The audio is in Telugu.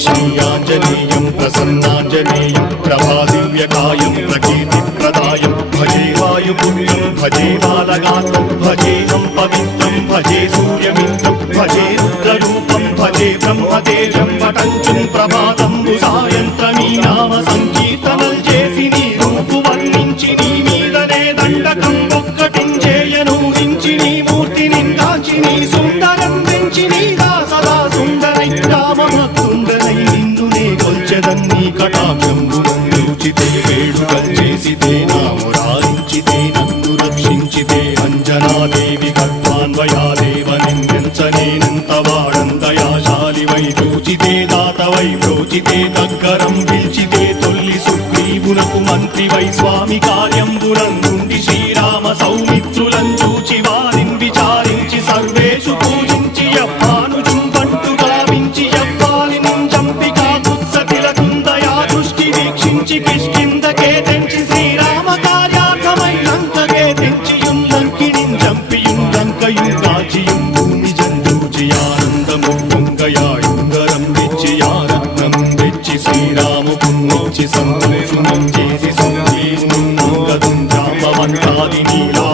श्रीयाञ्जनेयं प्रसन्नाञ्जनेयं प्रभादिव्यकायं प्रकीर्तिप्रदायं भजे वायुपुत्रं भजे बालगात्रं भजेऽहं पवित्रं भजे सूर्यमित्रं भजे रुद्ररूपं भजे ब्रह्मतेजं पटञ्चं प्रभातं सायन्त्रमी नाम संकीर्तनल చేసి నీ రూపు వర్ణించి నీ మీదనే దండకం ఒక్కటించేయను నుంచి నీ మూర్తిని కాచి నీ సుందరం పెంచి నీగా సదా సుందరై రామభక్తుండనై నిన్నునే కొల్చెదన్ని కటాక్షంబునందుచితే వేడుకల్ చేసితే నా మురారించితే నన్ను రక్షించితే అంజనాదేవి గర్భాన్వయాదేవ నిందించనేనంత వాడంతయాశాలి వై చూచితే దాతవై ప్రోచితే దగ్గరం పిలిచితే తొల్లి సుగ్రీవునకు మంత్రి వై స్వామి కార్యంబునందుండి శ్రీరామ సౌమిత్రులను చూచి వారిని విచారించి సర్వేషు పూజించి యవ్వానుజుం పంటు గావించి యవ్వాలిని చంపికా కుత్సతిలకుందయా దృష్టి వీక్షించి కిష్కిందకే తెంచి శ్రీరామ కార్యార్థమై లంకకే తెంచియుం లంకిణిం చంపియుం లంకయుం కాచియుం భూమి జందూచి ఆనందము పొంగయాయుంగరం తెచ్చి ఆరత్నం తెచ్చి శ్రీరాముకున్నిచ్చి సంతోషునం చేసి సంజీవును గదుం జాంబవంతాది నీలా